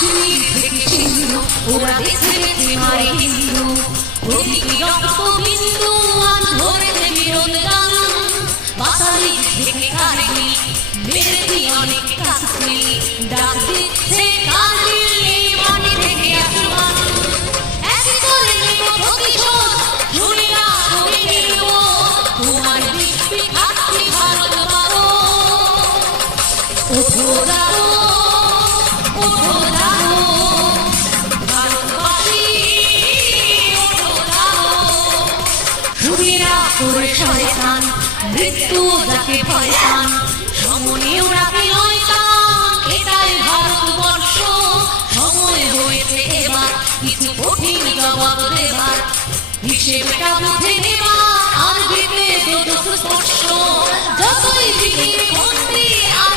কাশ্মীর থেকে সিন্ধু ওরা বেছে বেছে মারে হিন্দু প্রতিটি রক্তবিন্দু আজ ধরেছে বিরোধ গান পাতালি থেকে কারগিল মেরেছি অনেক কাশ্মীর ডাক দিচ্ছে কার্গিল এই মাটি থেকে আসমান একই করে নেব প্রতিশোধ শুনে না করে নেব তোমার দিব্যি খাচ্ছি ভারত বারো ওঠো দাও ওঠো দাও ভারতবাসী ওঠো দাও সুবীরা করে শয়তান মৃত্যু যাকে ভয় পান সমনেও রাখে লয়তান এটাই ভারতবর্ষ সময় হয়েছে এবার কিছু কঠিন জবাব দেবার হিসেবটা বুঝে নেবা আর দিতে দোষ স্পর্শ যতই পৃথিবী বন্দি আর